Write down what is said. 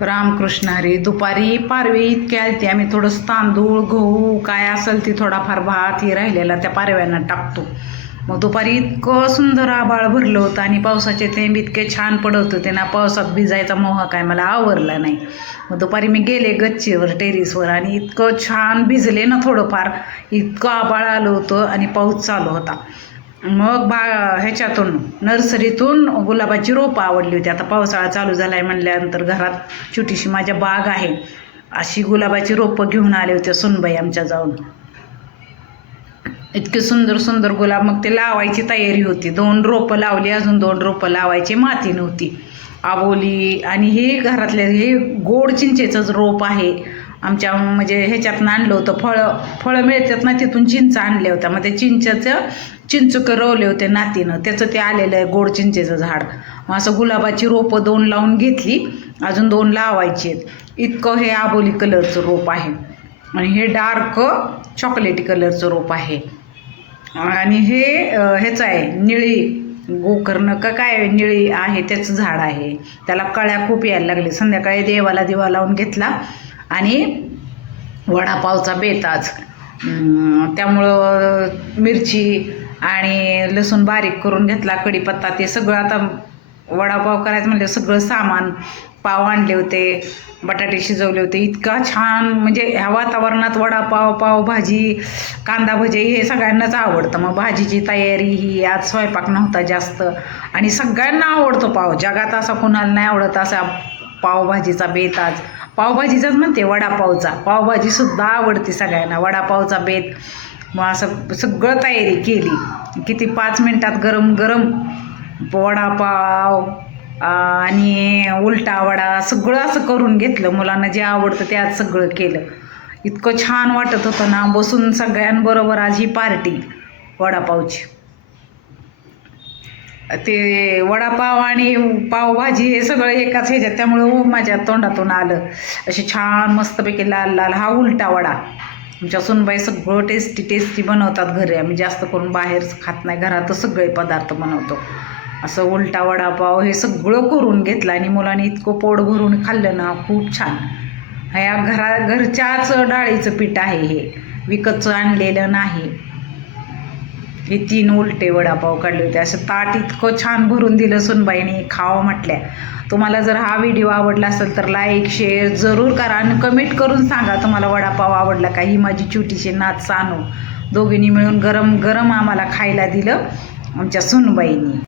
रामकृष्ण हरी. दुपारी पारवी इतके आलते, आम्ही थोडंसं तांदूळ गहू काय असेल ती थोडाफार भात हे राहिलेला त्या पारव्यांना टाकतो. मग दुपारी इतकं सुंदर आभाळ भरलं होतं आणि पावसाचे थेंब इतके छान पडत होते ना, पावसात भिजायचा मोह काय मला आवरला नाही. मग दुपारी मी गेले गच्चीवर टेरिसवर आणि इतकं छान भिजले ना, थोडंफार इतकं आभाळ आलं होतं आणि पाऊस चालू होता. मग ह्याच्यातून नर्सरीतून गुलाबाची रोपं आवडली होती. आता पावसाळा चालू झाला आहे म्हणल्यानंतर घरात छोटीशी माझ्या बाग आहे, अशी गुलाबाची रोपं घेऊन आले होते सुनबाई आमच्या जाऊन. इतके सुंदर सुंदर गुलाब. मग ते लावायची तयारी होती. 2 रोपं लावली, अजून 2 रोपं लावायची, माती नव्हती. आबोली आणि हे घरातले हे गोड चिंचेचंच रोप आहे आमच्या, म्हणजे ह्याच्यातनं आणलं होतं. फळं मिळतात ना, तिथून चिंच आणल्या होत्या. मग ते चिंचुकं रवले होते नातीनं, त्याचं ते आलेलं आहे गोड चिंचेचं झाड. मग असं गुलाबाची रोपं 2 लावून घेतली, अजून 2 लावायची आहेत. इतकं हे आबोली कलरचं रोप आहे आणि हे डार्क चॉकलेटी कलरचं रोप आहे आणि हे ह्याचं आहे निळी गोकर्ण का काय निळी आहे त्याचं झाड आहे. त्याला कळ्या खूप यायला लागले. संध्याकाळी देवाला दिवा लावून घेतला आणि वडापावचा बेत आज, त्यामुळं मिरची आणि लसूण बारीक करून घेतला, कढीपत्ता, ते सगळं. आता वडापाव करायचं म्हणजे सगळं सामान, पाव आणले होते, बटाटे शिजवले होते. इतका छान, म्हणजे ह्या वातावरणात वडापाव, पावभाजी, कांदा भजी हे सगळ्यांनाच आवडतं. मग भाजीची तयारी ही, आज स्वयंपाक नव्हता जास्त आणि सगळ्यांना आवडतो पाव. जगात असा कोणाला नाही आवडत असा पावभाजीचा बेत आज. पावभाजीचाच म्हणते, वडापावचा. पावभाजीसुद्धा आवडते सगळ्यांना, वडापावचा बेत. मग असं सगळं तयारी केली. किती 5 मिनटात गरम गरम वडापाव आणि उलटा वडा सगळं असं करून घेतलं. मुलांना जे आवडतं ते आज सगळं केलं. इतकं छान वाटत होतं ना, बसून सगळ्यांबरोबर आज ही पार्टी वडापावची. ते वडापाव आणि पावभाजी हे सगळं एकाच ह्याच्यात, त्यामुळं माझ्या तोंडातून आलं. असे छान मस्तपैकी लाल लाल. हा उलटा वडा. आमच्या सुनबाई सगळं टेस्टी टेस्टी बनवतात घरी. आम्ही जास्त करून बाहेरच खात नाही, घरातच सगळे पदार्थ बनवतो. असं उलटा वडापाव हे सगळं करून घेतलं आणि मुलांनी इतकं पोट भरून खाल्लं ना, खूप छान. ह्या घरच्याच डाळीचं पीठ आहे हे, विकतचं आणलेलं नाही. हे 3 उलटे वडापाव काढले होते. असं ताट इतकं छान भरून दिलं सुनबाईने, खावं म्हटल्या. तुम्हाला जर हा व्हिडिओ आवडला असेल तर लाईक शेअर जरूर करा आणि कमेंट करून सांगा तुम्हाला वडापाव आवडला का. ही माझी छोटीशी नात सानू, दोघींनी मिळून गरम गरम आम्हाला खायला दिलं आमच्या सुनबाईंनी.